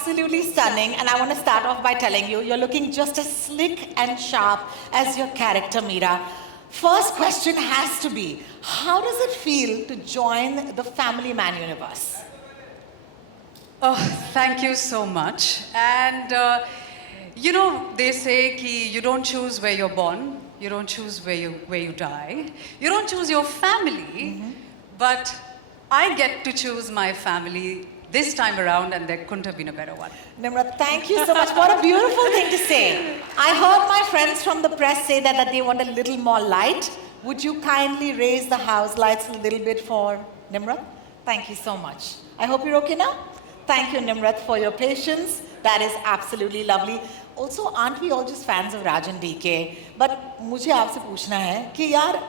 absolutely stunning, and I want to start off by telling you, you're looking just as slick and sharp as your character, Meera. First question has to be, how does it feel to join the Family Man universe? Oh, thank you so much. And they say ki you don't choose where you're born, you don't choose where you die, you don't choose your family, but I get to choose my family this time around, and there couldn't have been a better one. Nimrat, thank you so much. What a beautiful thing to say. I heard my friends from the press say that they want a little more light. Would you kindly raise the house lights a little bit for Nimrat? Thank you so much. I hope you're okay now. Thank you, Nimrat, for your patience. That is absolutely lovely. Also, aren't we all just fans of Rajan DK? But मुझे आपसे पूछना है कि यार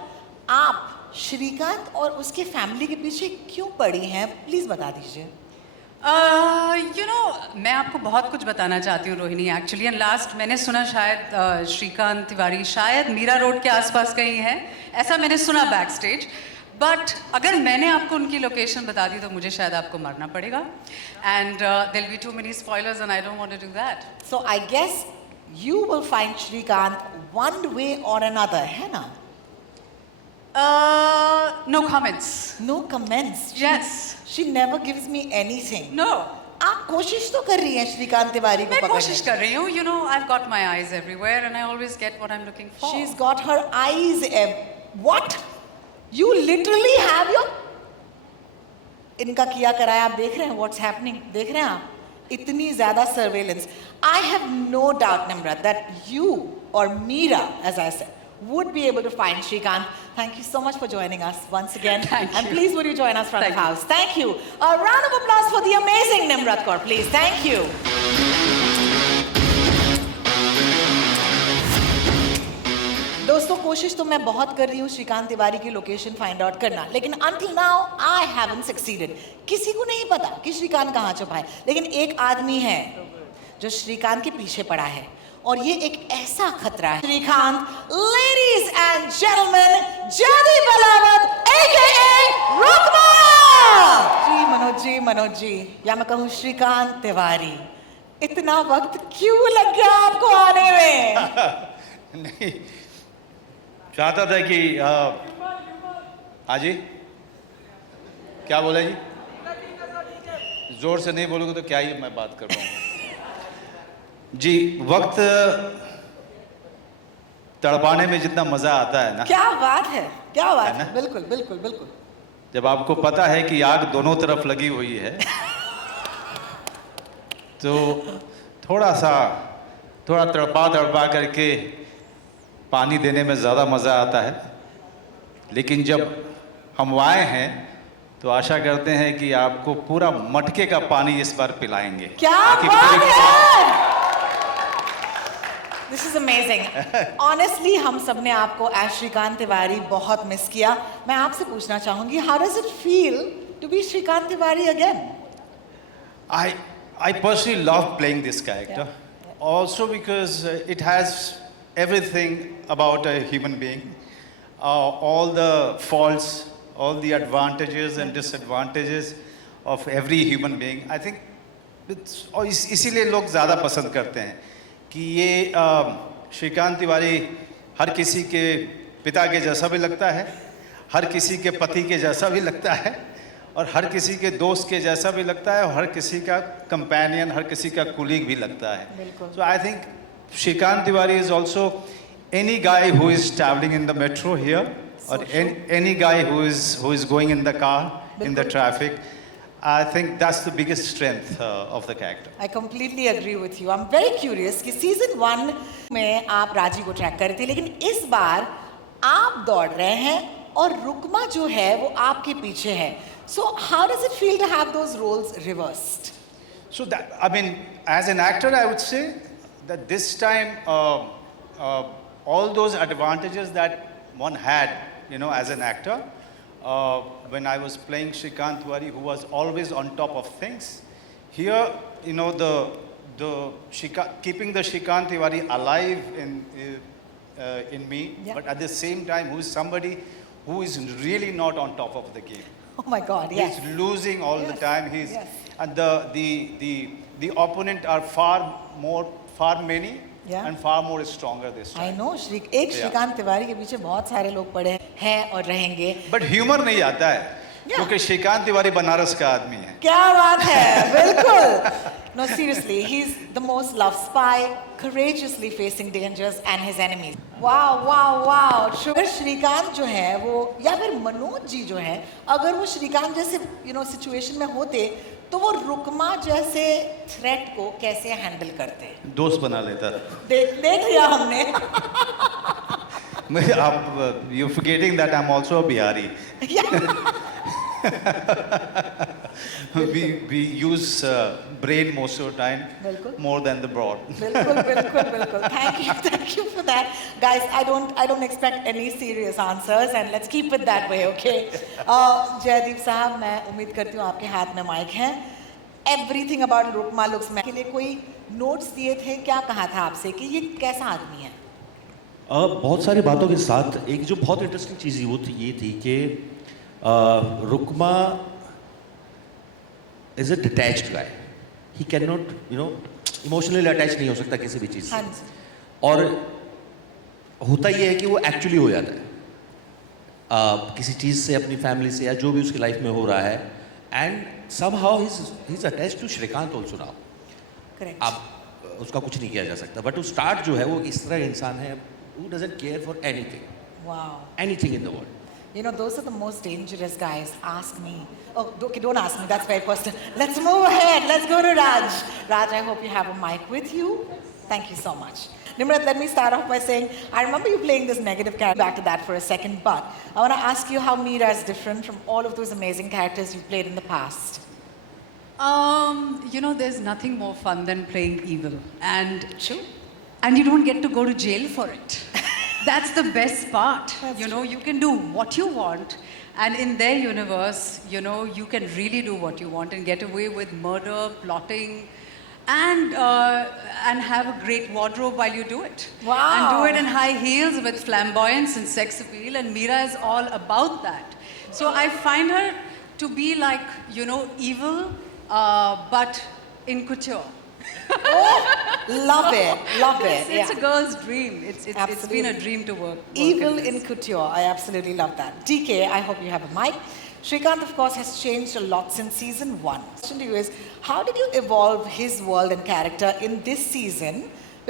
आप श्रीकांत और उसके family के पीछे क्यों पड़ी हैं? प्लीज बता दीजिए. मैं आपको बहुत कुछ बताना चाहती हूँ रोहिणी एक्चुअली. एंड लास्ट मैंने सुना शायद श्रीकांत तिवारी शायद मीरा रोड के आसपास कहीं है, ऐसा मैंने सुना बैक स्टेज. बट अगर मैंने आपको उनकी लोकेशन बता दी तो मुझे शायद आपको मरना पड़ेगा. And there will be too many spoilers and I don't want to do that. So I guess you will find Srikant one way or another, है ना? No comments. No comments. Yes. She never gives me anything. No. आप कोशिश तो कर रही हैं श्रीकांत तिवारी को पकड़ने. मैं कोशिश कर रही हूँ. I've got my eyes everywhere and I always get what I'm looking for. She's got her eyes. What? You literally have your. इनका किया कराया आप देख रहे हैं. What's happening? देख रहे हैं आप? इतनी ज़्यादा surveillance. I have no doubt, Nimrat, that you or Meera, as I said, would be able to find Shrikant. Thank you so much for joining us once again. Thank and you. please would you join us front of house. Thank you. A round of applause for the amazing Nimrat Kaur, please. Thank you. दोस्तों कोशिश तो मैं बहुत कर रही हूँ श्रीकांत तिवारी की location find out करना, लेकिन until now I haven't succeeded. किसी को नहीं पता कि श्रीकांत कहाँ छुपा है, लेकिन एक आदमी है जो श्रीकांत के पीछे पड़ा है और ये एक ऐसा खतरा है. श्रीकांत, ladies and gentlemen, जादी बलावत AKA रुकमा. जी मनोज जी, या मैं कहूँ श्रीकांत तिवारी, इतना वक्त क्यों लग गया आपको आने में? नहीं, चाहता था कि हाजी क्या बोला जी? जोर से नहीं बोलोगे तो क्या ही मैं बात कर पाऊँ. जी, वक्त तड़पाने में जितना मजा आता है ना. क्या बात है, क्या बात है. बिल्कुल बिल्कुल बिल्कुल. जब आपको पता है कि आग दोनों तरफ लगी हुई है तो थोड़ा तड़पा करके पानी देने में ज़्यादा मज़ा आता है. लेकिन जब हम आए हैं तो आशा करते हैं कि आपको पूरा मटके का पानी इस बार पिलाएंगे. क्या बात है. This is amazing. Honestly, हम सब ने आपको as श्रीकांत तिवारी बहुत मिस किया. मैं आपसे पूछना चाहूँगी, how does it feel to be Shrikant Tiwari again? I personally love playing this character. Yeah. Also because it has everything about a human being. All the faults, all the advantages and disadvantages of every human being. I think इसीलिए लोग ज़्यादा पसंद करते हैं कि ये श्रीकांत तिवारी हर किसी के पिता के जैसा भी लगता है, हर किसी के पति के जैसा भी लगता है, और हर किसी के दोस्त के जैसा भी लगता है, और हर किसी का कंपेनियन, हर किसी का कुलीग भी लगता है. So I think Shrikant Tiwari is also any guy who is traveling in the metro here, or any guy who is going in the car, in the traffic. I think that's the biggest strength of the character. I completely agree with you. I'm very curious कि season 1 में आप राजी को track कर रही थी, लेकिन इस बार आप दौड़ रहे हैं और रुकमा जो है वो आपके पीछे है. So how does it feel to have those roles reversed? So that, I mean, as an actor, I would say that this time all those advantages that one had, as an actor, when I was playing Shrikant Tiwari, who was always on top of things, here, keeping the Shrikant Tiwari alive in me, yeah. But at the same time, who is somebody who is really not on top of the game. Oh my God, yes. He's losing all the time. and the opponent are far many Yeah. and far more stronger this I time. No एक श्रीकांत तिवारी के पीछे बहुत सारे लोग पड़े हैं और रहेंगे. बट ह्यूमर नहीं आता है Yeah. क्योंकि श्रीकांत तिवारी बनारस का आदमी है. क्या बात है, बिल्कुल. No, seriously, he's the most loved spy, courageously facing dangers and his enemies. Wow, wow, wow. अगर श्रीकांत जो है वो या फिर मनोज जी जो है, अगर वो श्रीकांत जैसे सिचुएशन में होते तो वो रुकमा जैसे थ्रेट को कैसे हैंडल करते? दोस्त बना लेता. देख लिया हमने. आप you forgetting that I am also a Bihari. we use brain most of the time बिल्कुल. more than the broad. बिल्कुल. Thank you for that, guys. I don't expect any serious answers, and let's keep it that way, okay? Jaideep साहब, मैं उम्मीद करती हूँ आपके हाथ में माइक है. Everything about रुकमा लुक्स में के लिए कोई नोट्स दिए थे, क्या कहा था आपसे कि ये कैसा आदमी है? बहुत सारी बातों के साथ एक जो बहुत इंटरेस्टिंग चीज़ ये थी कि Rukma is a detached guy. He can not emotionally attach नहीं हो सकता किसी भी चीज़ से. हाँ जी. और होता ये है कि वो एक्चुअली हो जाता है किसी चीज़ से, अपनी फैमिली से, या जो भी उसकी लाइफ में हो रहा है. And somehow he is attached to Srikant also now. Correct. आप उसका कुछ नहीं किया जा सकता. बट टू स्टार्ट जो है वो इस तरह इंसान है who doesn't care for anything, Wow. anything in the world. You know, those are the most dangerous guys. Ask me. Oh, okay, don't ask me. That's very personal. Let's move ahead. Let's go to Raj. Raj, I hope you have a mic with you. Thank you so much. Nimrat, let me start off by saying, I remember you playing this negative character. Back to that for a second, but I want to ask you how Meera is different from all of those amazing characters you've played in the past. There's nothing more fun than playing evil. And True. you don't get to go to jail for it. That's the best part. That's You can do what you want, and in their universe, you can really do what you want and get away with murder, plotting, and have a great wardrobe while you do it. Wow. And do it in high heels with flamboyance and sex appeal, and Meera is all about that. So I find her to be like, evil, but in couture. Love it. Love it. It's a Yeah. girl's dream. It's been a Absolutely. dream to work Evil this. in couture. I absolutely love that. DK, I hope you have a mic. Shrikant, of course, has changed a lot since season 1. The question to you is, how did you evolve his world and character in this season?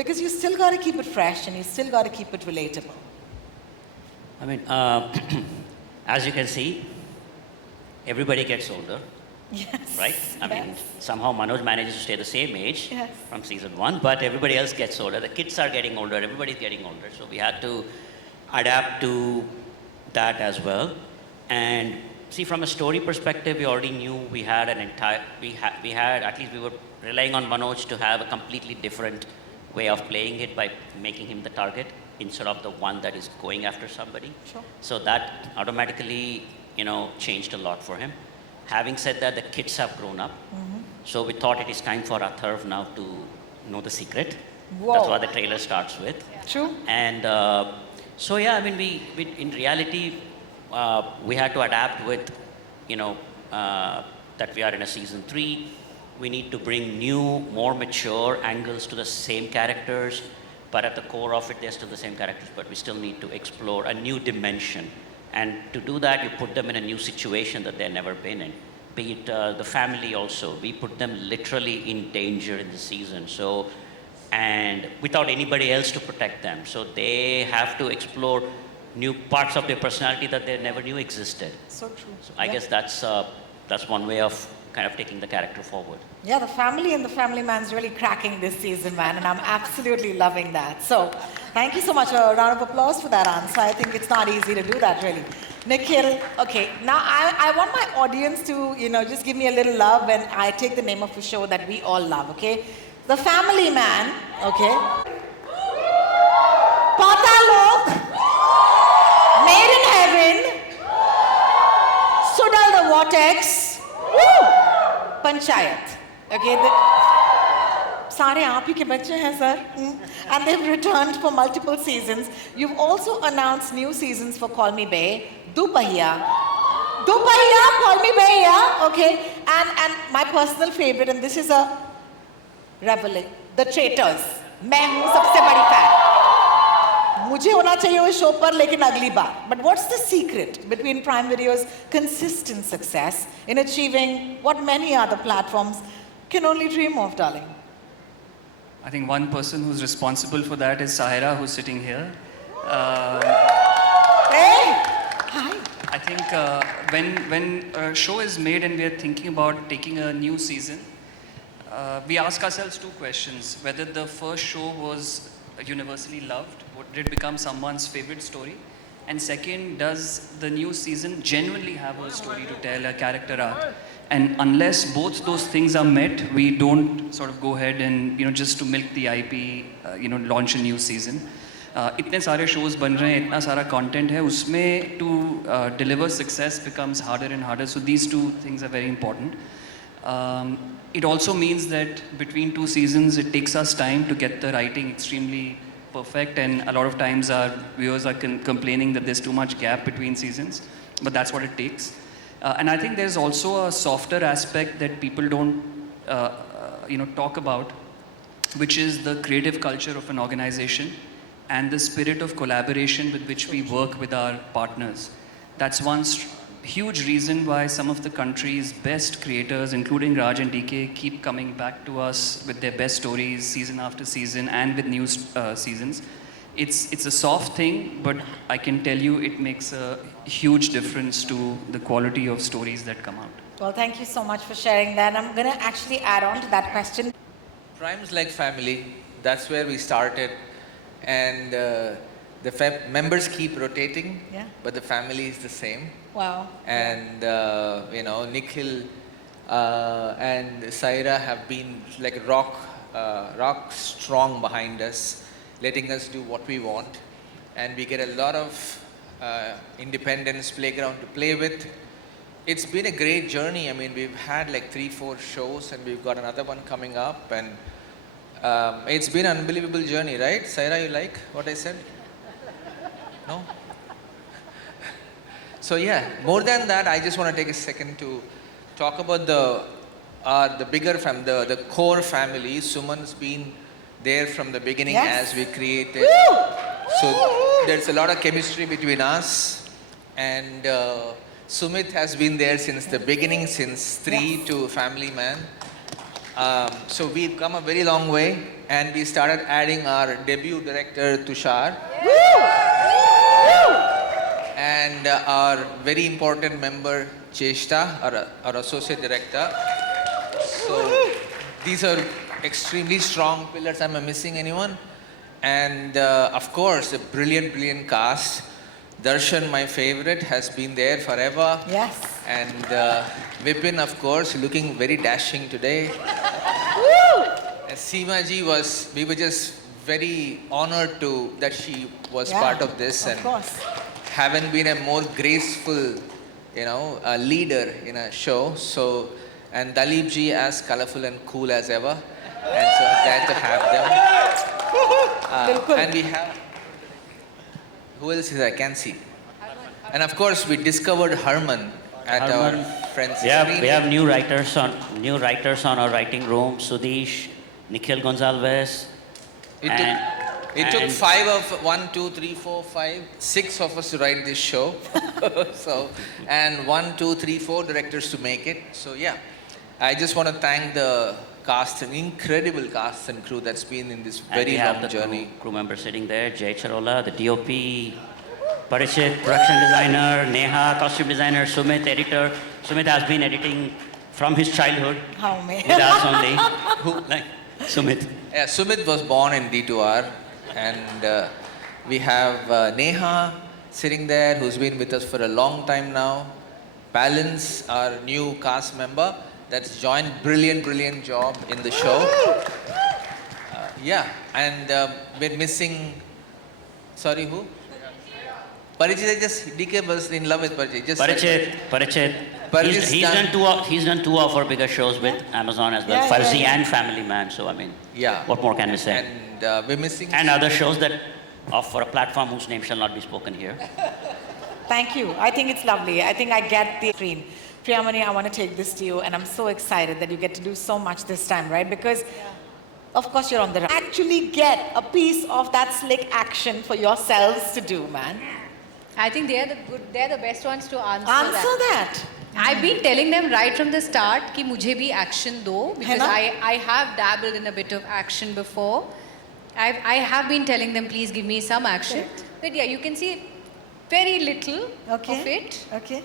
Because you still got to keep it fresh and you still got to keep it relatable. I mean, as you can see, everybody gets older, Yes. right? I mean, Yes. somehow Manoj manages to stay the same age Yes. from season 1, but everybody else gets older. The kids are getting older, everybody's getting older. So we had to adapt to that as well. And see, from a story perspective, we already knew we had at least we were relying on Manoj to have a completely different way of playing it by making him the target instead of the one that is going after somebody. Sure. So that automatically, changed a lot for him. Having said that, the kids have grown up. So we thought it is time for Atharv now to know the secret. Whoa. That's what the trailer starts with. True. And so, yeah, I mean, we in reality, we had to adapt with, that we are in a season 3. We need to bring new, more mature angles to the same characters. But at the core of it, they're still the same characters, but we still need to explore a new dimension. And to do that, you put them in a new situation that they've never been in. Be it the family also. We put them literally in danger in the season. So, and without anybody else to protect them. So they have to explore new parts of their personality that they never knew existed. So true. So I guess that's one way of kind of taking the character forward. Yeah, the family and the family man's really cracking this season, man, and I'm absolutely loving that. So, thank you so much. A round of applause for that answer. I think it's not easy to do that, really. Nikhil, okay, now I want my audience to, just give me a little love when I take the name of a show that we all love, okay? The Family Man, okay? Patalok, Made in Heaven, Sudal the Vortex, woo! Panchayat. Okay, सारे आप ही के बच्चे हैं sir. And they've returned for multiple seasons. You've also announced new seasons for Call Me Bae, Dupaiya, Call Me Bae, yeah, okay. And my personal favorite, and this is a reveling, The Traitors. मैं हूँ सबसे बड़ी fan. मुझे होना चाहिए उस show पर लेकिन अगली बार. But what's the secret between Prime Video's consistent success in achieving what many other platforms can only dream of, darling? I think one person who's responsible for that is Sahira, who's sitting here. Hey! Hi. I think when a show is made and we are thinking about taking a new season, we ask ourselves two questions. Whether the first show was universally loved, did it become someone's favorite story? And second, does the new season genuinely have a story to tell, a character arc? And unless both those things are met, we don't sort of go ahead and, just to milk the IP, launch a new season. इतने सारे shows बन रहे हैं, इतना सारा content है, उसमें to deliver success becomes harder and harder. So these two things are very important. It also means that between two seasons, it takes us time to get the writing extremely perfect, and a lot of times our viewers are complaining that there's too much gap between seasons, but that's what it takes. And I think there's also a softer aspect that people don't, talk about, which is the creative culture of an organization and the spirit of collaboration with which we work with our partners. That's one huge reason why some of the country's best creators, including Raj and DK, keep coming back to us with their best stories season after season and with new seasons. It's a soft thing, but I can tell you it makes a huge difference to the quality of stories that come out. Well, thank you so much for sharing that. I'm going to actually add on to that question. Prime's like family. That's where we started. And the members keep rotating, Yeah. but the family is the same. Wow. And, Nikhil and Saira have been like rock strong behind us, letting us do what we want. And we get a lot of independence playground to play with. It's been a great journey. I mean, we've had like 3-4 shows and we've got another one coming up. And it's been an unbelievable journey, right? Saira, you like what I said? No? So yeah, more than that, I just want to take a second to talk about the bigger the core family. Suman's been there from the beginning Yes. as we created. Woo! So there's a lot of chemistry between us, and Sumit has been there since the beginning, since 3 Yes. to Family Man. So we've come a very long way, and we started adding our debut director Tushar. And our very important member Cheshta, our associate director. So these are extremely strong pillars. Am I missing anyone? And of course, a brilliant cast. Darshan, my favorite, has been there forever. Yes. And Vipin, of course, looking very dashing today. And Seema ji we were just very honored that she was Yeah, part of this. Of And course. haven't been a more graceful, a leader in a show. So, and Dalip ji as colorful and cool as ever. And so glad to have them. Bilkul. And we have, who else is I can see? And of course, we discovered Harman at Harman. our friend's We have screening. new writers on our writing room. Sudesh, Nikhil Gonzalez, It took and- 5 of 1, 2, 3, 4, 5, 6 of us to write this show. So, and 1, 2, 3, 4 directors to make it. So yeah, I just want to thank the cast, an incredible cast and crew that's been in this and very we have long the journey. crew member sitting there, Jay Charola, the DOP, Parishit, production designer, Neha, costume designer, Sumit, editor. Sumit has been editing from his childhood How may. with us only. Like, Sumit. Yeah, Sumit was born in D2R, and we have Neha sitting there, who's been with us for a long time now. Balance, our new cast member, that's joined brilliant job in the show. Yeah, and we're missing. Sorry, who? Parijit, DK was in love with Parijit. Parishit. Parishit's He's done two of our bigger shows with Amazon as well, Yeah, Farzi yeah. and Family Man. So I mean, Yeah. what more can we say? And we're missing. And other shows that offer a platform whose name shall not be spoken here. Thank you. I think it's lovely. I think I get the screen. Priyamani, I want to take this to you, and I'm so excited that you get to do so much this time, right? Because, of course, you're on the actually get a piece of that slick action for yourselves to do, man. I think they're the best ones to answer Answer that. that. I've been telling them right from the start कि मुझे भी action दो, because ना? I have dabbled in a bit of action before. I have been telling them, please give me some action. But yeah, you can see very little Okay. of it. Okay.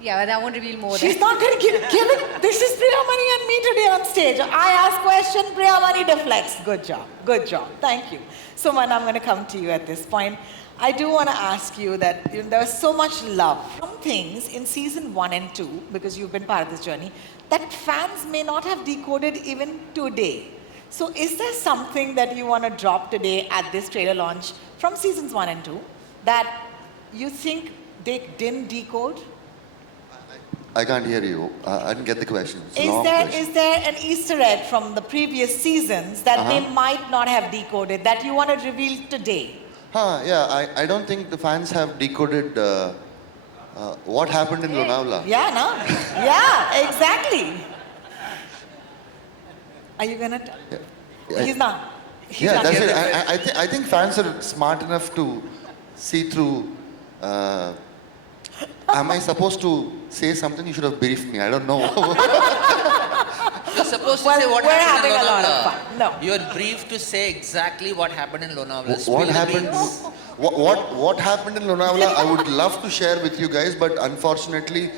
Yeah, but I won't reveal more. She's than- not going to give it. This is Priyamani and me today on stage. I ask question, Priyamani deflects. Good job. Good job. Thank you. Suman, I'm going to come to you at this point. I do want to ask you that there was so much love. Some things in season 1 and 2, because you've been part of this journey, that fans may not have decoded even today. So is there something that you want to drop today at this trailer launch from seasons 1 and 2 that you think they didn't decode? I can't hear you. I didn't get the question. It's a long question. Is there an Easter egg from the previous seasons that they might not have decoded that you want to reveal today? Yeah, I don't think the fans have decoded what happened in Lonavala. Yeah, no? Yeah, exactly. Are you gonna? Yeah. He's not. He's Yeah, not that's here. it. I think fans are smart enough to see through. Am I supposed to say something? You should have briefed me. I don't know. You're supposed to Well, say what we're happened in having a lot of Lonavala. fun. No. You're briefed to say exactly what happened in Lonavala. Spill What the happened? beans. What happened in Lonavala? I would love to share with you guys, but unfortunately,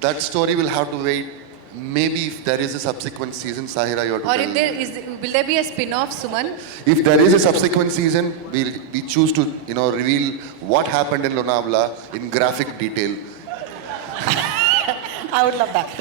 that story will have to wait. Maybe if there is a subsequent season, Sahira, you have to Or tell if there is, will there be a spin-off, Suman? If there is a subsequent season, we choose to reveal what happened in Lonavala in graphic detail. I would love that.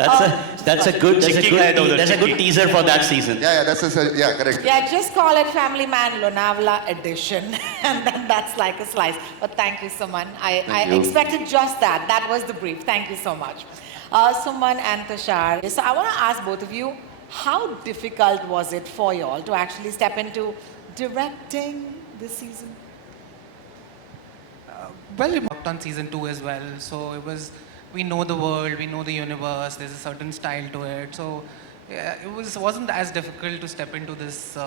That's a good teaser for that season. Yeah, correct. Yeah, just call it Family Man Lonavala Edition, and then that's like a slice. But thank you, Suman. I you. expected just that. That was the brief. Thank you so much. Suman and Tushar. So I want to ask both of you, how difficult was it for you all to actually step into directing this season? Well, we worked on season 2 as well, so it was, we know the world, we know the universe, there's a certain style to it, so yeah, wasn't as difficult to step into this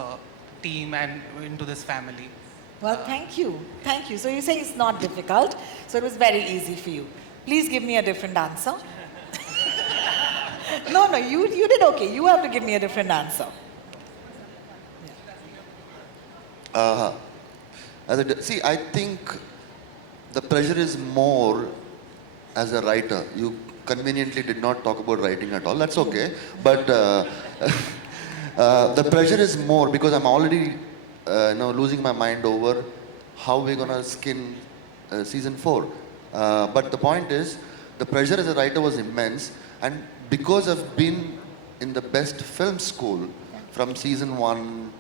team and into this family. Well, thank you. Thank you. So you say it's not difficult, so it was very easy for you. Please give me a different answer. No, you did okay. You have to give me a different answer. See, I think the pressure is more as a writer. You conveniently did not talk about writing at all. That's okay. But the pressure is more because I'm already losing my mind over how we're going to skin season 4. But the point is, the pressure as a writer was immense. And because I've been in the best film school from season 1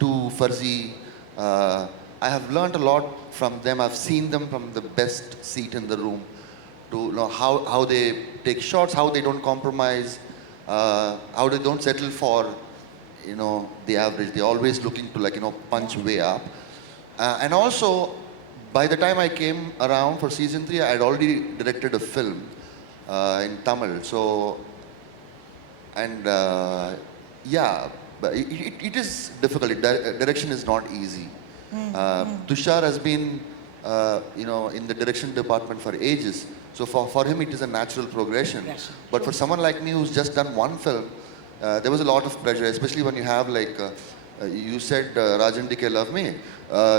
to Farzi, I have learned a lot from them. I've seen them from the best seat in the room to know how they take shots, how they don't compromise, how they don't settle for the average. They're always looking to punch way up. And also, by the time I came around for season 3, I had already directed a film in Tamil. So, and but it is difficult. Direction is not easy. Tushar has been, in the direction department for ages. So for him, it is a natural progression. Yes. But for someone like me who's just done one film, there was a lot of pressure, especially when you have you said Raj and DK love me.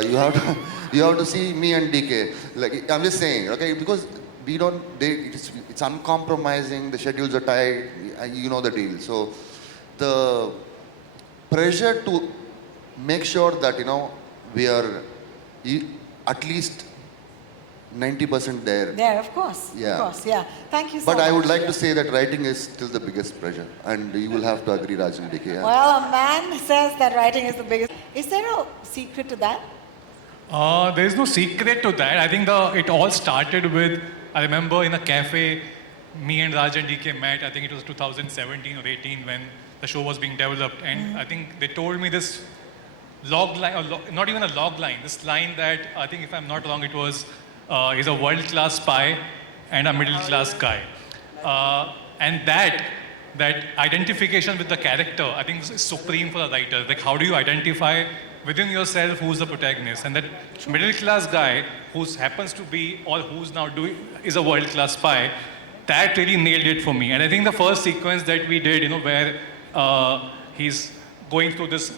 You have to see me and DK. Like I'm just saying, okay, because we don't. It's uncompromising. The schedules are tight. You know the deal. So the pressure to make sure that we are at least 90% there. There, of course. Yeah. Of course, yeah. Thank you so But much. I would like to say that writing is still the biggest pressure, and you will have to agree, Raj and DK. Yeah. Well, a man says that writing is the biggest. Is there a secret to that? There is no secret to that. I think it all started with, I remember in a cafe, me and Raj and DK met. I think it was 2017 or 18 when the show was being developed. And I think they told me this log line, or not even a log line, this line that I think if I'm not wrong, it was, he's a world-class spy and a middle class guy. And that identification with the character, I think, is supreme for a writer. Like, how do you identify within yourself who's the protagonist? And that middle class guy who happens to be, or who's now is a world class spy, that really nailed it for me. And I think the first sequence that we did, you know, where he's going through this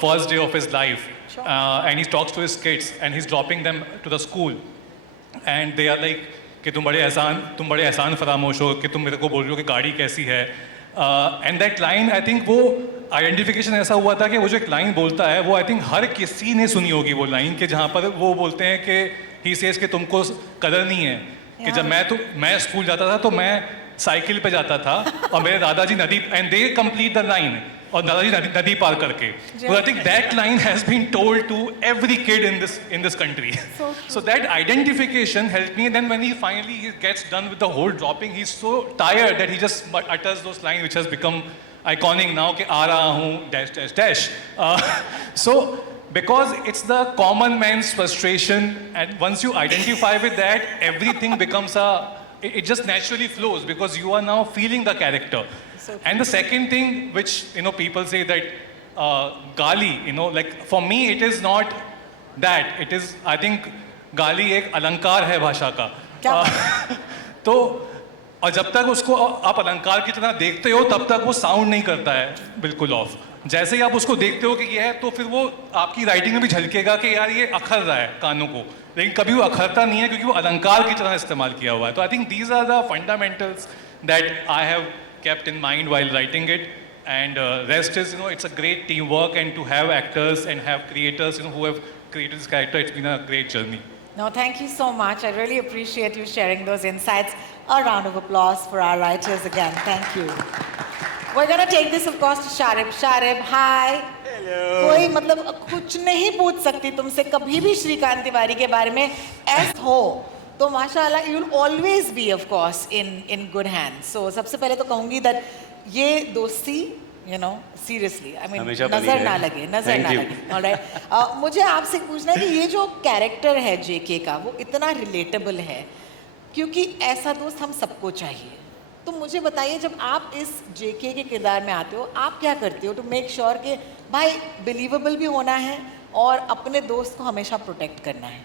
first day of his life, and he talks to his kids, and he's dropping them to the school, and they are like, कि तुम बड़े एहसान फरामोश हो कि तुम मेरे को बोल रहे हो कि गाड़ी कैसी है, and that line, I think वो आइडेंटिफिकेशन ऐसा हुआ था कि वो जो एक लाइन बोलता है वो आई थिंक हर किसी ने सुनी होगी वो लाइन, कि जहाँ पर वो बोलते हैं कि ही सेज कि तुमको कदर नहीं है, कि जब मैं स्कूल जाता था तो मैं साइकिल पे जाता था और मेरे दादाजी नदी, and they complete the line, और दादाजी नदी पार करके. So I think that line has been told to every kid in this country. So that identification helped me. And then when he finally gets done with the whole dropping, he's so tired that he just utters those lines which has become iconic now, कि आ रहा हूँ dash dash dash. So because it's the common man's frustration, and once you identify with that, everything becomes it just naturally flows because you are now feeling the character. And the second thing, which, you know, people say that gali, you know, like for me it is not that. It is, I think, gali एक अलंकार है भाषा का. तो और जब तक उसको आप अलंकार की तरह देखते हो तब तक वो साउंड नहीं करता है बिल्कुल ऑफ. जैसे ही आप उसको देखते हो कि ये है, तो फिर वो आपकी राइटिंग में भी झलकेगा कि यार ये अखर रहा है कानों को, लेकिन कभी वो अखरता नहीं है क्योंकि वो अलंकार की तरह इस्तेमाल किया हुआ है. तो I think these are the fundamentals that I have kept in mind while writing it, and rest is, you know, it's a great teamwork, and to have actors and have creators, you know, who have created this character, it's been a great journey. No, thank you so much. I really appreciate you sharing those insights. A round of applause for our writers again. Thank you. We're going to take this, of course, to Sharib. Sharib, hi. Hello. कोई मतलब कुछ नहीं पूछ सकती तुमसे कभी भी श्रीकांत तिवारी के बारे में ऐसा हो तो माशाल्लाह you will always be, of course, in good hands. So सबसे पहले तो कहूँगी that ये दोस्ती, you know, seriously, I mean, नजर ना लगे. All right. मुझे आपसे पूछना है कि ये जो कैरेक्टर है जेके का, वो इतना रिलेटेबल है क्योंकि ऐसा दोस्त हम सबको चाहिए. तो मुझे बताइए, जब आप इस जेके के किरदार में आते हो, आप क्या करते हो टू मेक श्योर कि भाई बिलीवेबल भी होना है और अपने दोस्त को हमेशा प्रोटेक्ट करना है?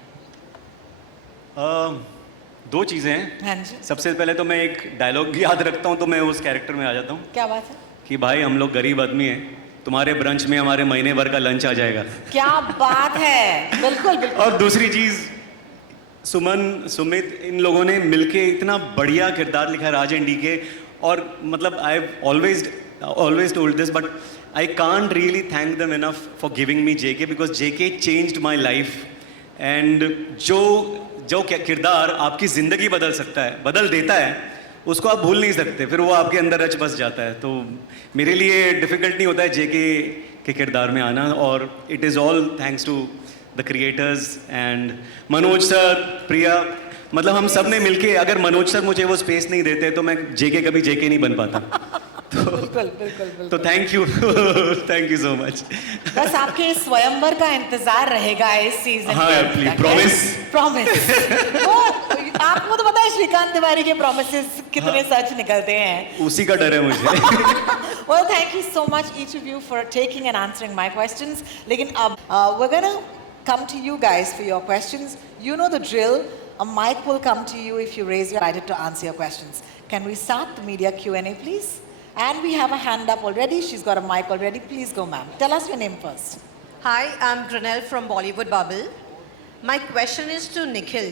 दो चीज़ें हैं. हाँ जी. सबसे पहले तो मैं एक डायलॉग याद रखता हूँ तो मैं उस कैरेक्टर में आ जाता हूँ. क्या बात है? कि भाई हम लोग गरीब आदमी हैं, तुम्हारे ब्रंच में हमारे महीने भर का लंच आ जाएगा. क्या बात है, बिल्कुल बिल्कुल. और दूसरी चीज़, सुमन, सुमित, इन लोगों ने मिलके इतना बढ़िया किरदार लिखा है राज एंड डी के. और मतलब I have always told this, but I can't really thank them enough for giving me JK, because JK changed my life. And जो किरदार आपकी ज़िंदगी बदल देता है, उसको आप भूल नहीं सकते, फिर वो आपके अंदर रच बस जाता है. तो मेरे लिए डिफ़िकल्ट नहीं होता है जेके के किरदार में आना, और it is all thanks to the creators and Manoj sir, Priya. मतलब हम सब ने मिलके, अगर मनोज सर मुझे वो स्पेस नहीं देते तो मैं जेके कभी जेके नहीं बन पाता. तो थैंक यू सो मच. बस आपके स्वयंवर का इंतजार रहेगा इस सीजन. हाँ प्लीज, प्रॉमिस. आपको तो पता है श्रीकांत तिवारी के प्रॉमिसेस कितने सच निकलते हैं. उसी का डर है मुझे. Well, thank you so much each of you for taking and answering my questions. लेकिन अब we're gonna come to you guys for your questions. You know the drill. A mic will come to you if you raise your hand to answer your questions. Can we start the media Q&A, please? And we have a hand up already. She's got a mic already. Please go, ma'am. Tell us your name first. Hi, I'm Granelle from Bollywood Bubble. My question is to Nikhil.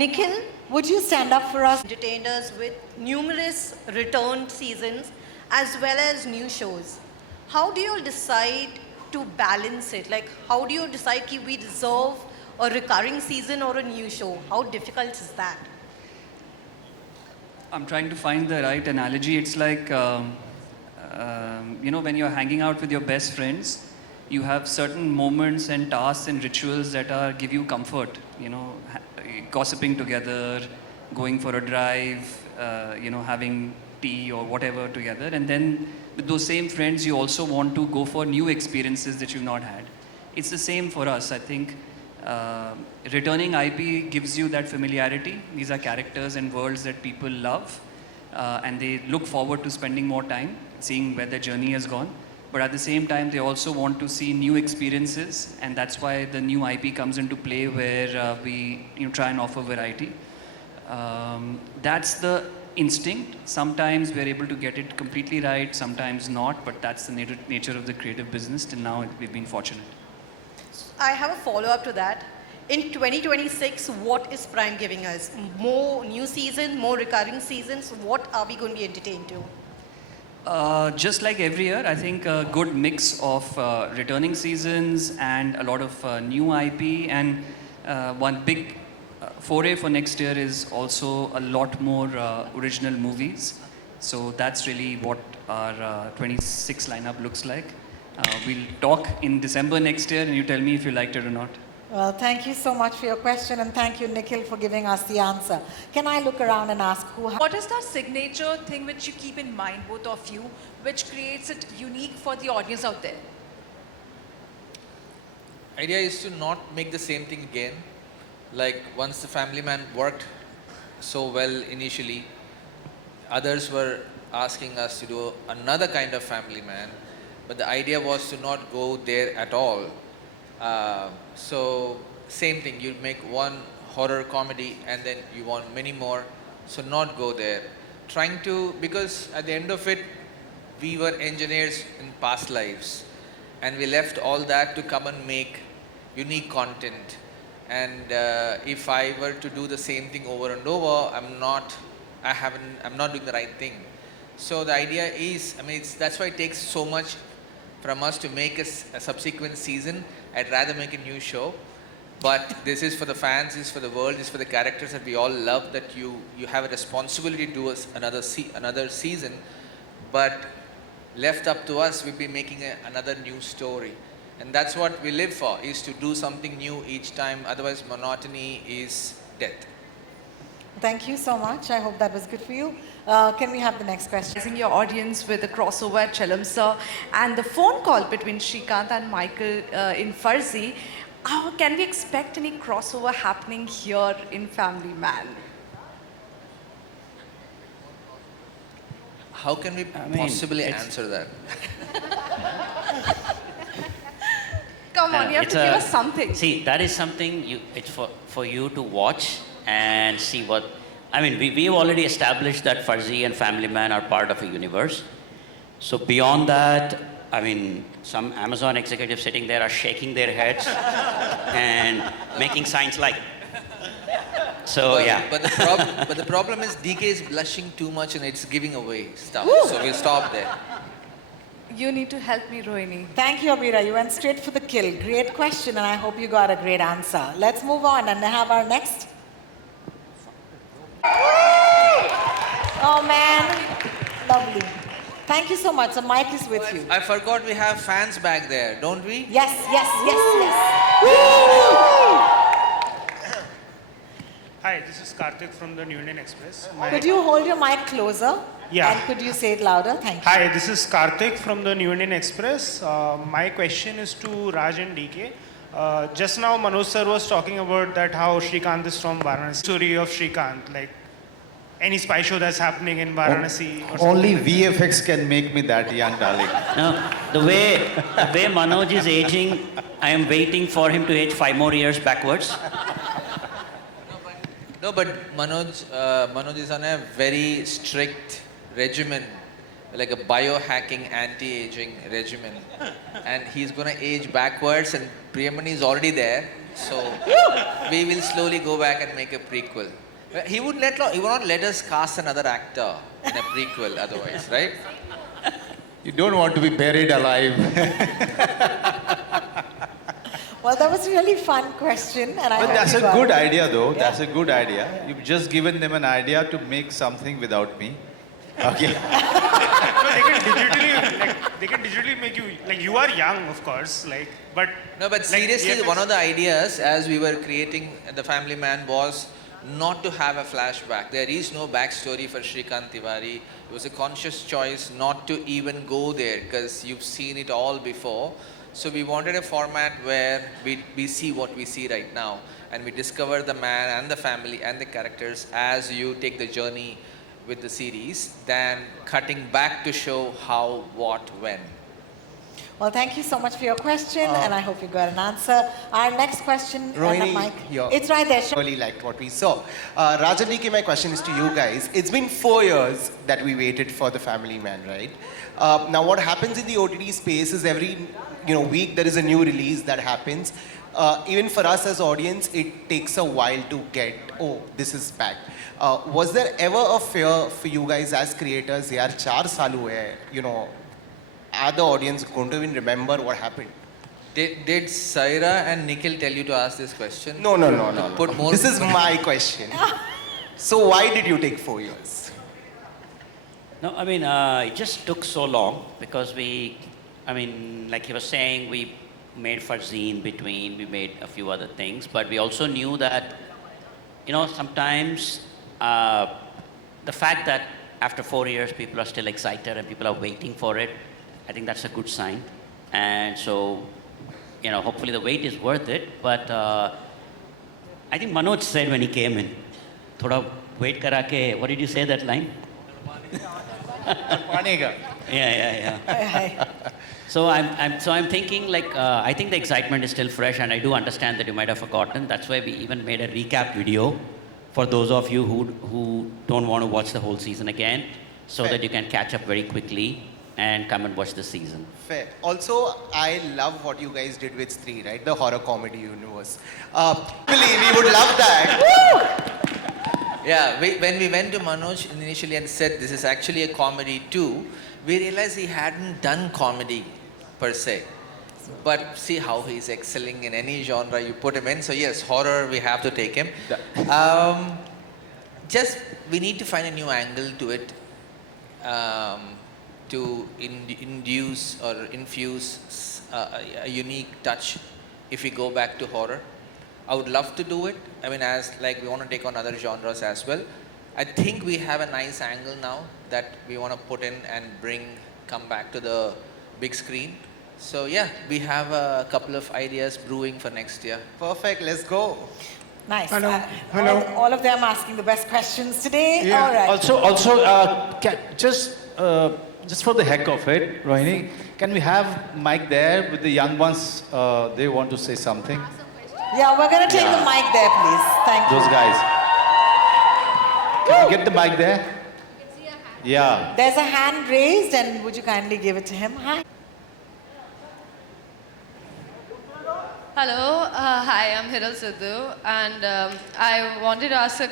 Nikhil, would you stand up for us? Entertained us with numerous returned seasons as well as new shows. How do you decide to balance it? Like, how do you decide that we deserve a recurring season or a new show? How difficult is that? I'm trying to find the right analogy. It's like, you know, when you're hanging out with your best friends, you have certain moments and tasks and rituals that give you comfort. You know, gossiping together, going for a drive, you know, having tea or whatever together. And then with those same friends, you also want to go for new experiences that you've not had. It's the same for us. I think Returning IP gives you that familiarity. These are characters and worlds that people love, and they look forward to spending more time, seeing where their journey has gone. But at the same time, they also want to see new experiences, and that's why the new IP comes into play, where we try and offer variety. That's the instinct. Sometimes we're able to get it completely right, sometimes not, but that's the nature of the creative business. Till now, we've been fortunate. I have a follow-up to that. In 2026, what is Prime giving us? More new season, more recurring seasons? What are we going to be entertained to? Just like every year, I think a good mix of returning seasons and a lot of new IP, and one big foray for next year is also a lot more original movies. So that's really what our 26 lineup looks like. We'll talk in December next year and you tell me if you liked it or not. Well, thank you so much for your question, and thank you, Nikhil, for giving us the answer. Can I look around and ask who? What is that signature thing which you keep in mind, both of you, which creates it unique for the audience out there? Idea is to not make the same thing again. Like once the Family Man worked so well initially, others were asking us to do another kind of Family Man, but the idea was to not go there at all. So same thing, you make one horror comedy and then you want many more, so not go there. Trying to, because at the end of it, we were engineers in past lives and we left all that to come and make unique content. And if I were to do the same thing over and over, I'm not doing the right thing. So the idea is, that's why it takes so much from us to make a subsequent season. I'd rather make a new show, but this is for the fans, this is for the world, this is for the characters that we all love, that you have a responsibility to do another season, but left up to us, we'll be making another new story. And that's what we live for, is to do something new each time, otherwise monotony is death. Thank you so much. I hope that was good for you. Can we have the next question? Raising your audience with a crossover at Chalam Sir and the phone call between Srikanth and Michael in Farzi. Can we expect any crossover happening here in Family Man? How can we possibly answer that? Come on, you have to give us something. See, that is something it's for you to watch and see what. We've already established that Farzi and Family Man are part of a universe. So beyond that, some Amazon executives sitting there are shaking their heads and making signs like. So yeah. But the problem is DK is blushing too much and it's giving away stuff. So we'll stop there. You need to help me, Rohini. Thank you, Abira. You went straight for the kill. Great question, and I hope you got a great answer. Let's move on and have our next. Oh man, lovely. Thank you so much. The mic is with you. I forgot we have fans back there, don't we? Yes. Hi, this is Karthik from the New Indian Express. Could you hold your mic closer? Yeah. And could you say it louder? Thank you. Hi, this is Karthik from the New Indian Express. My question is to Raj and DK. Just now Manoj sir was talking about that how Srikanth is from Varanasi. Story of Srikanth, like any spy show that's happening in Varanasi. Only VFX can make me that young, darling. No, the way Manoj is aging, I am waiting for him to age 5 more years backwards. No, but Manoj is on a very strict regimen, like a biohacking anti-aging regimen. And he's going to age backwards, and Priyamani is already there. So we will slowly go back and make a prequel. He would not let us cast another actor in a prequel otherwise, right? You don't want to be buried alive. Well, that was a really fun question, and I But hope that's you a got good it. idea, though. Yeah. That's a good idea. You've just given them an idea to make something without me. Okay. No, they can digitally make you, like, you are young, of course, like, but... No, but seriously, VFX one of the ideas as we were creating The Family Man was not to have a flashback. There is no backstory for Srikanth Tiwari. It was a conscious choice not to even go there because you've seen it all before. So we wanted a format where we see what we see right now, and we discover the man and the family and the characters as you take the journey with the series, than cutting back to show how, what, when. Well, thank you so much for your question, and I hope you got an answer. Our next question, Rohini, Mike. yeah. It's right there. Really liked what we saw. Rajaniki, my question is to you guys. It's been 4 years that we waited for The Family Man, right? Now, what happens in the OTT space is every week there is a new release that happens. Even for us as audience, it takes a while to get, oh, this is back. Was there ever a fear for you guys as creators? Yaar, 4 saal hue, are the audience going to even remember what happened? Did Saira and Nikhil tell you to ask this question? No. Put more. This is my question. So why did you take 4 years? No, I mean, it just took so long because like he was saying, we made Farzi in between, we made a few other things, but we also knew that, sometimes the fact that after 4 years people are still excited and people are waiting for it, I think that's a good sign. And so, hopefully the wait is worth it. But I think Manoj said when he came in, thoda wait kara ke, what did you say that line? Yeah. So I'm thinking I think the excitement is still fresh, and I do understand that you might have forgotten. That's why we even made a recap video for those of you who don't want to watch the whole season again, so that you can catch up very quickly and come and watch the season. Fair. Also, I love what you guys did with Stree, right? The horror comedy universe. Believe we would love that. Yeah, when we went to Manoj initially and said this is actually a comedy too, we realized he hadn't done comedy per se. But see how he's excelling in any genre you put him in. So yes, horror, we have to take him. We need to find a new angle to it, to induce or infuse a unique touch if we go back to horror. I would love to do it. I mean, we want to take on other genres as well. I think we have a nice angle now that we want to put in and come back to the big screen. So yeah, we have a couple of ideas brewing for next year. Perfect, let's go. Nice. Hello. Hello. All of them asking the best questions today. Yeah. All right. Also, just for the heck of it, Rohini, can we have Mike there with the young ones? They want to say something. Yeah, we're going to take the mic there, please. Thank you. Those guys. Can we get the mic there? Yeah. There's a hand raised, and would you kindly give it to him? Hi. Hello, hi, I'm Hiral Sidhu, and I wanted to ask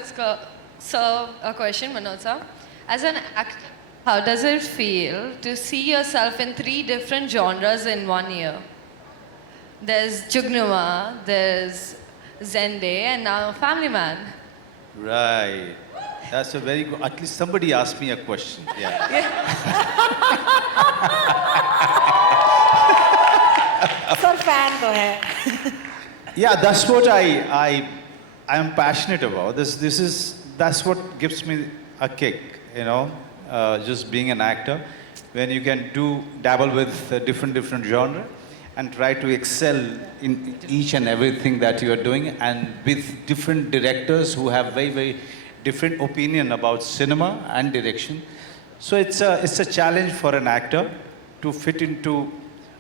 sir a question, Manoj sir. As an actor, how does it feel to see yourself in 3 different genres in 1 year? There's Jugnuma, there's Zende, and now Family Man. Right. That's a very good. At least somebody asked me a question. Yeah. Sir, fan to hai. Yeah, that's what I am passionate about. That's what gives me a kick, just being an actor, when you can dabble with different genre and try to excel in each and everything that you are doing, and with different directors who have very, very different opinion about cinema and direction. So it's a challenge for an actor to fit into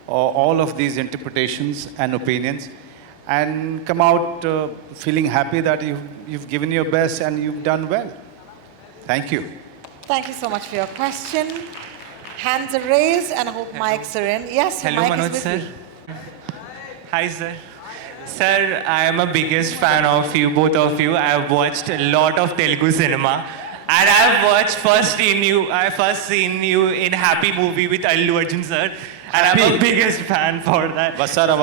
all of these interpretations and opinions and come out feeling happy that you've given your best and you've done well. Thank you. Thank you so much for your question. Hands are raised, and I hope mics are in. Yes, your Hello, mic Manoj is with sir. you. Hi, sir. Sir, I am a biggest fan of you, both of you. I have watched a lot of Telugu cinema. And I have watched first seen you in Happy movie with Allu Arjun, sir. And I'm a biggest fan for that. Vasara.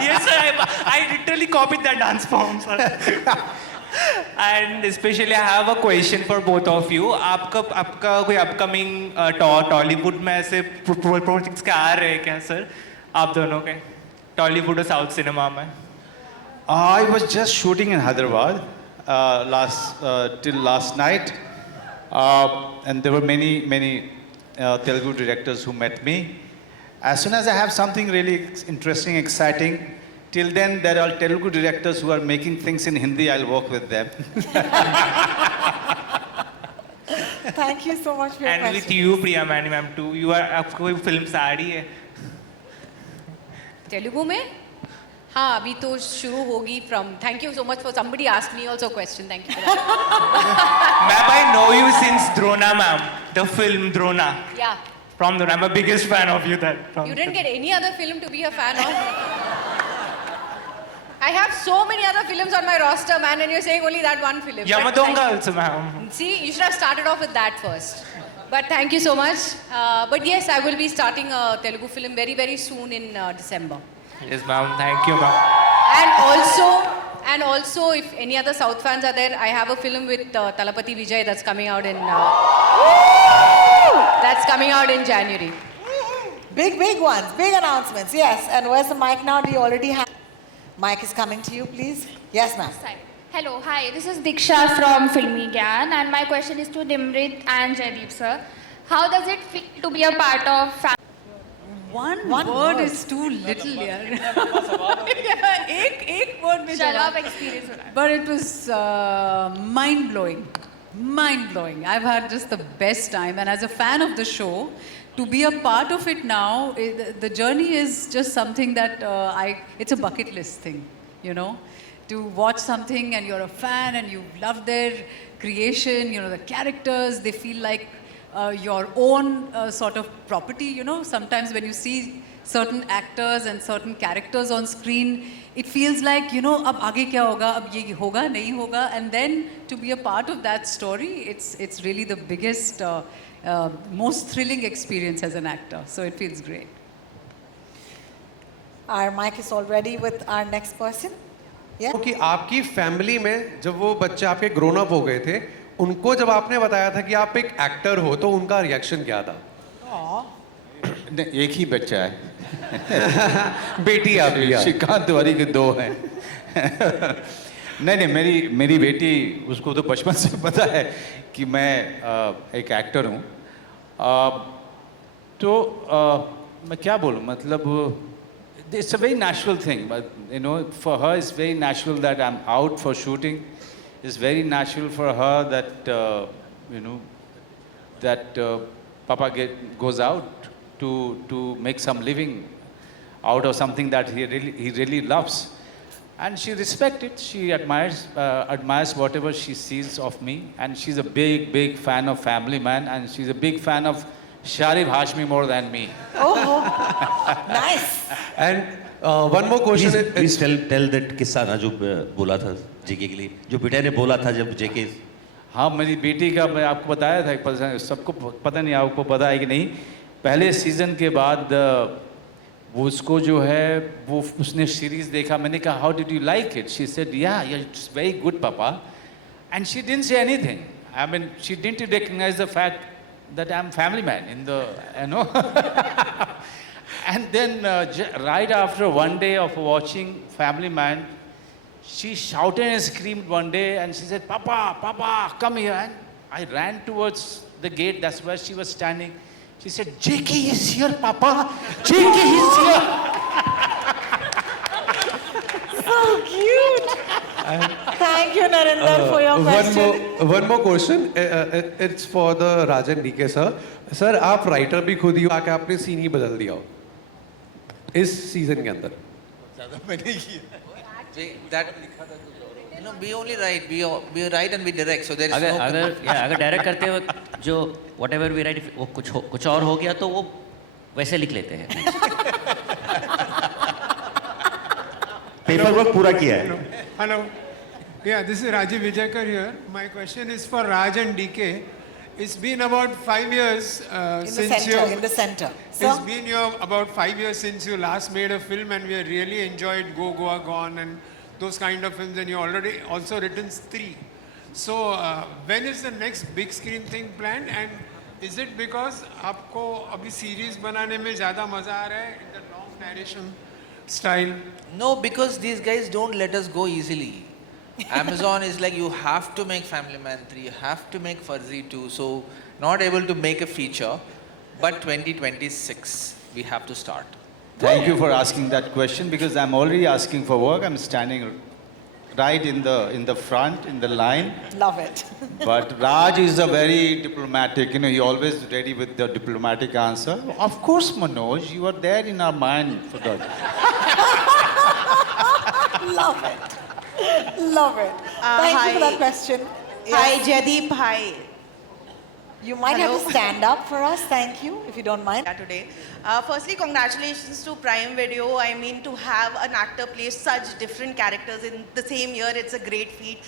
Yes, sir. I literally copied that dance form, sir. And especially I have a question for both of you. आपका कोई upcoming Tollywood में ऐसे projects क्या आ रहे हैं क्या, sir? आप दोनों के Tollywood और South cinema में? I was just shooting in Hyderabad till last night, and there were many Telugu directors who met me, As soon as I have something really interesting, exciting, till then there are Telugu directors who are making things in Hindi. I'll work with them. Thank you so much for your And with question. you, Priya Mani ma'am, too. You are आपको कोई film आ रही है? तेलुगु में हाँ अभी तो शुरू होगी from thank you so much for somebody asked me also question thank you Ma'am, I know you since Drona ma'am, the film Drona. या From Drona, I'm a biggest fan of you. You didn't get any other film to be a fan of? I have so many other films on my roster, man, and you're saying only that one film. Yamadonga also, ma'am. See, you should have started off with that first. But thank you so much. But yes, I will be starting a Telugu film very, very soon in December. Yes, ma'am. Thank you, ma'am. And also, if any other South fans are there, I have a film with Talapati Vijay that's coming out in January. Big ones, big announcements, yes. And where's the mic now? Do you already have? Mic is coming to you, please. Yes, ma'am. Hello, hi. This is Diksha from Filmy Gyan, and my question is to Nimrit and Jaideep sir. How does it feel to be a part of family? One word is too little यार. एक word में चलो जवाब. आप experience हो रहा है. But it was mind blowing. I've had just the best time, and as a fan of the show, to be a part of it now, the journey is just something that it's a bucket list thing, you know. To watch something and you're a fan and you love their creation, you know, the characters, they feel like your own sort of property, you know. Sometimes when you see certain actors and certain characters on screen, it feels like, you know, ab aage kya hoga, ab ye hoga, nahi hoga, and then to be a part of that story, it's really the biggest, most thrilling experience as an actor. So it feels great. Our mic is all ready with our next person. Yeah. कि आपकी family में जब वो बच्चे आपके grown up हो गए थे, उनको जब आपने बताया था कि आप एक एक्टर हो, तो उनका रिएक्शन क्या था? एक ही बच्चा है. बेटी आपकी है. श्रीकांत तिवारी के दो हैं. नहीं मेरी बेटी, उसको तो बचपन से पता है कि मैं एक एक्टर हूँ. तो मैं क्या बोलूँ, मतलब it's a very natural thing, but you know, for her it's very natural that I'm out for shooting. It's very natural for her that you know, that Papa goes out to make some living out of something that he really loves, and she respects it. She admires whatever she sees of me, and she's a big fan of Family Man, and she's a big fan of Sharif Hashmi more than me. Oh, nice. And one more question. Please tell that किस्सा ना जो बोला था जेके के लिए, जो बेटा ने बोला था जब जेके. हाँ, मेरी बेटी का मैं आपको बताया था, सबको पता नहीं, आपको पता है कि नहीं. पहले सीजन के बाद वो उसको जो है वो उसने सीरीज देखा. मैंने कहा how did you like it? She said yeah it's very good papa, and she didn't say anything. I mean she didn't recognise the fact that I'm Family Man in the, you know. And then right after one day of watching Family Man, she shouted and screamed one day, and she said, Papa, come here. And I ran towards the gate. That's where she was standing. She said, JK is here, Papa. JK is here. So cute. Thank you, Narinder, for your question. One more question. It's for the Rajan DK sir. Sir, आप writer भी खुद ही हो, आके आपने scene ही बदल दिया हो इस सीजन के अंदर. That, you know, we only write, we write and we direct, so there is no. अगर डायरेक्ट करते हो जो whatever we write, वो कुछ और हो गया तो वो वैसे लिख लेते हैं. पेपर वर्क पूरा किया है. Hello. Yeah, this is Rajiv Vijayakar here. My question is for Raj and DK. It's been about 5 years since you... In the center. It's been about 5 years since you last made a film, and we really enjoyed Go Goa Gone and those kind of films, and you already also written 3. So when is the next big screen thing planned, and is it because आपको अभी series बनाने में ज़्यादा मजा आ रहा है in the long narration style? No, because these guys don't let us go easily. Amazon is like, you have to make Family Man 3, you have to make Fuzzy 2, so not able to make a feature, but 2026. we have to start? Thank you for asking that question because I'm already asking for work. I'm standing right in the front in the line. Love it. But Raj is a very diplomatic. You know, he always ready with the diplomatic answer. Of course, Manoj, you are there in our mind for that. Love it. Love it. Thank you for that question. Hi, Yes. Jaideep. Hi. You might have to stand up for us. Thank you, if you don't mind. Today. Firstly, congratulations to Prime Video. I mean, to have an actor play such different characters in the same year, it's a great feat.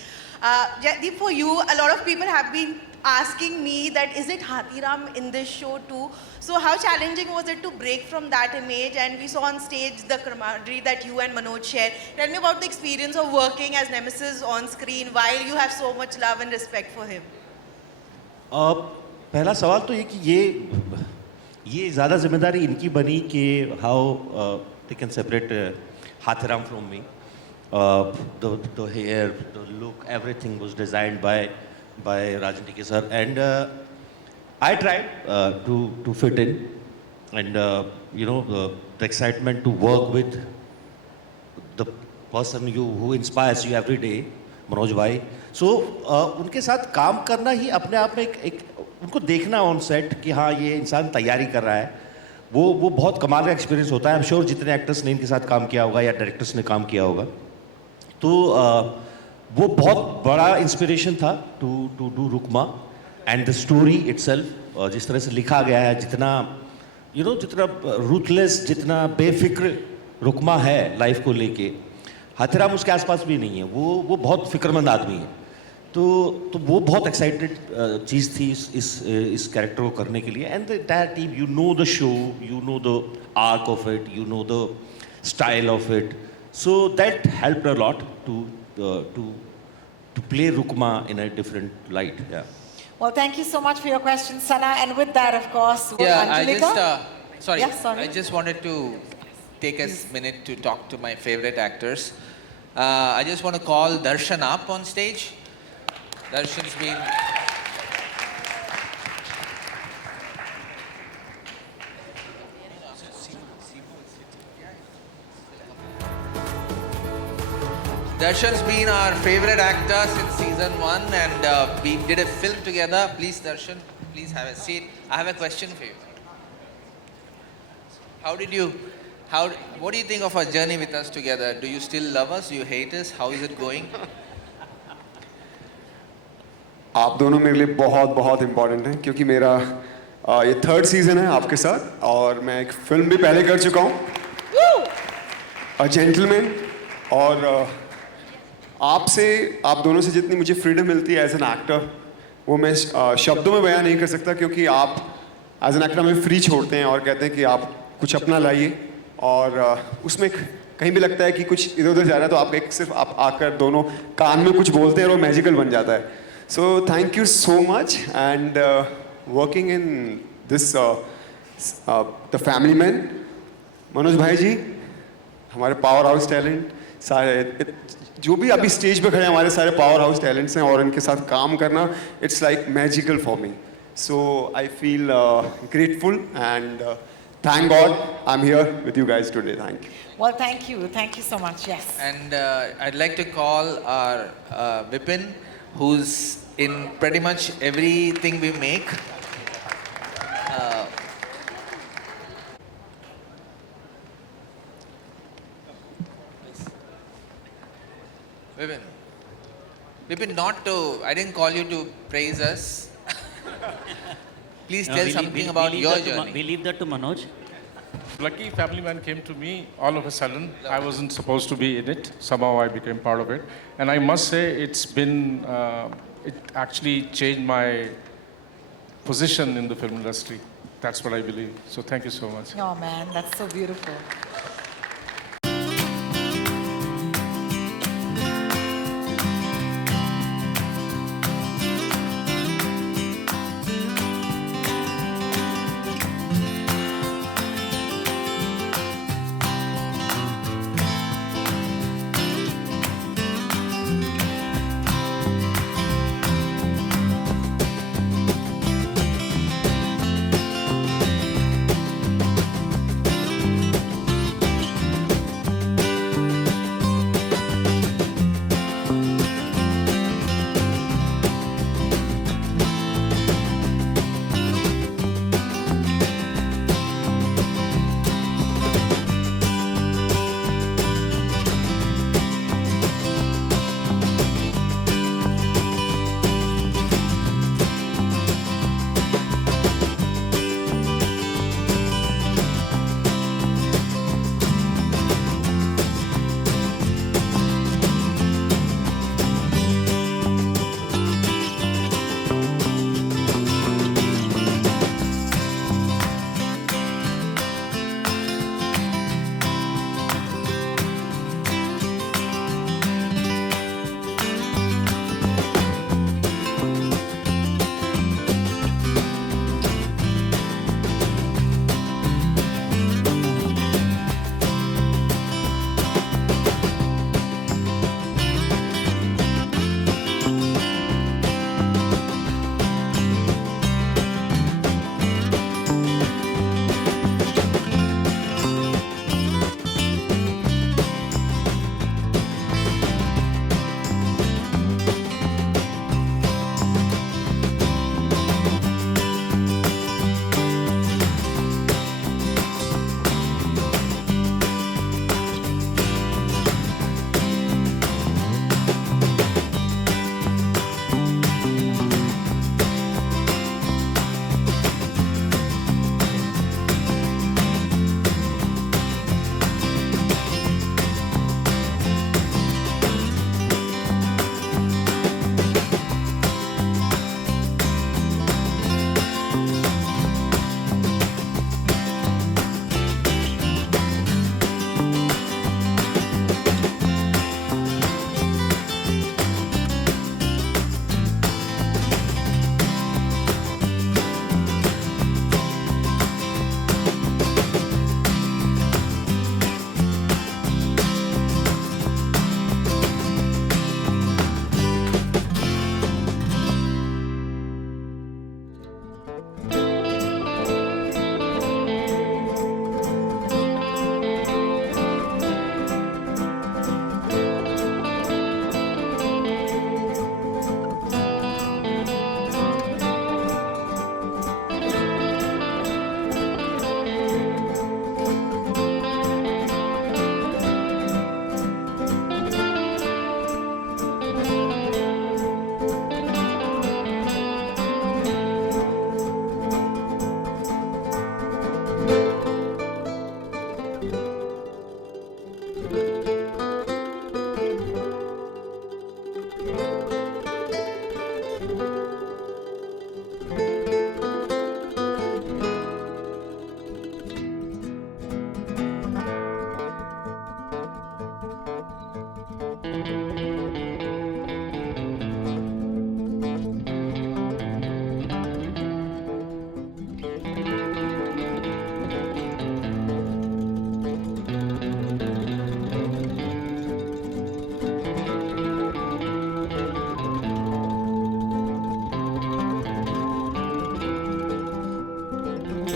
Jaideep, for you, a lot of people have been asking me that is it Hathiram in this show too? So how challenging was it to break from that image? And we saw on stage the camaraderie that you and Manoj share. Tell me about the experience of working as Nemesis on screen while you have so much love and respect for him. पहला सवाल तो ये कि ये ज़्यादा जिम्मेदारी इनकी बनी कि how they can separate Hathiram from me the hair, the look, everything was designed by Rajan DK sir, and I tried to fit in, and you know, the excitement to work with the person who inspires you every day, Manoj bhai. So उनके साथ काम करना ही अपने आप में एक उनको देखना ऑन सेट कि हाँ ये इंसान तैयारी कर रहा है, वो बहुत कमाल का एक्सपीरियंस होता है. आई एम श्योर जितने एक्टर्स ने इनके साथ काम किया होगा या डायरेक्टर्स ने काम किया होगा, तो वो बहुत बड़ा इंस्पिरेशन था to do Rukma. And the story itself, जिस तरह से लिखा गया है, जितना जितना रूथलेस, जितना बेफिक्र रुकमा है लाइफ को लेके, हाथीराम उसके आसपास भी नहीं है. वो बहुत फिक्रमंद आदमी है. तो वो बहुत एक्साइटेड चीज़ थी इस कैरेक्टर को करने के लिए. And the entire team, you know the show, you know the arc of it, you know the style of it. So that helped a lot to play Rukma in a different light. Yeah. Well, thank you so much for your question, Sana. And with that, of course, Angelika. I just wanted to take a minute to talk to my favorite actors. I just want to call Darshan up on stage. Darshan's been... Darshan's been our favorite actor since season 1, and we did a film together. Please, Darshan, please have a seat. I have a question for you. What do you think of our journey with us together? Do you still love us? Do you hate us? How is it going? आप दोनों मेरे लिए बहुत बहुत important हैं, क्योंकि मेरा ये 3rd सीज़न है आपके साथ, और मैं एक फिल्म भी पहले कर चुका हूँ, अ जेंटलमैन. और आप दोनों से जितनी मुझे फ्रीडम मिलती है एज एन एक्टर, वो मैं शब्दों में बयान नहीं कर सकता, क्योंकि आप एज एन एक्टर हमें फ्री छोड़ते हैं और कहते हैं कि आप कुछ अपना लाइए. और उसमें कहीं भी लगता है कि कुछ इधर उधर जा रहा है, तो आप सिर्फ आप आकर दोनों कान में कुछ बोलते हैं और वो मैजिकल बन जाता है. So thank you so much. And working in this the family man, Manoj भाई जी, हमारे पावर हाउस टैलेंट सारे, जो भी अभी स्टेज पे खड़े हमारे सारे पावर हाउस टैलेंट्स हैं, और इनके साथ काम करना it's like magical for me. So I feel grateful and thank God I'm here with you guys today. Thank you. Well, thank you so much. Yes. And I'd like to call our Vipin, who's in pretty much everything we make. Vipin, I didn't call you to praise us. Please tell something about your journey. We leave that to Manoj. Lucky Family Man came to me all of a sudden. I wasn't supposed to be in it. Somehow I became part of it. And I must say it actually changed my position in the film industry. That's what I believe. So thank you so much. Oh man, that's so beautiful.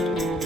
you.